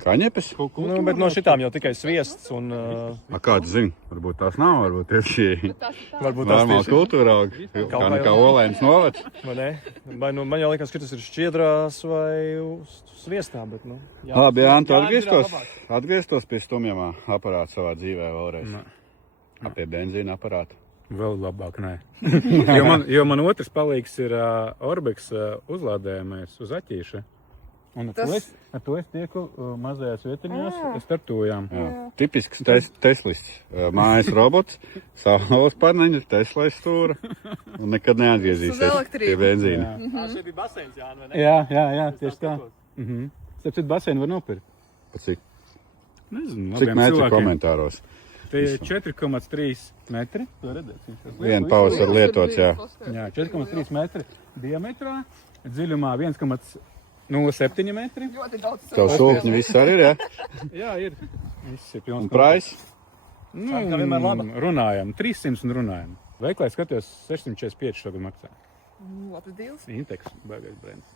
Kaņepes? Nu, bet no šitām jau tikai sviests un... Kā tu zini? Varbūt tās nav, varbūt tieši varbūt tās normāli tieši... kultūra aug. Kā Olēns novads. Vai ne? Vai, nu, man jau liekas, ka tas ir šķiedrās vai sviestā, bet, nu... Labi, Jāni, tu atgrieztos pie stumjamā aparāta savā dzīvē vēlreiz? Pie benzīna aparāta? Vēl labāk, nē. jo man otrs palīgs ir Orbex uzlādējumais uz aķīša. Un ar to es tieku mazajās vietiņās startujām. Tipisks Teslists. Mājas robots, saules parneņa, Teslais stūra. Un nekad neatgriezīsies pie benzīna. Šeit ir baseins, Jāni, vai ne? Jā, tieši tā. Tāpēc baseinu var nopirkt. Pa cik? Nezinu, cik metri komentāros? Te ir 4,3 metri. To redzēt. Vienu pauzi var lietots, jā. Jā, 4,3 metri diametrā, dziļumā 1,07 metri. Tev sulkņi viss arī ir, jā? Jā, ir. Viss ir pilns. Un price? Runājam, 300 un runājam. Veiklā skatījos 645 šogad maksā. Labs deals. Intex, baigais brands.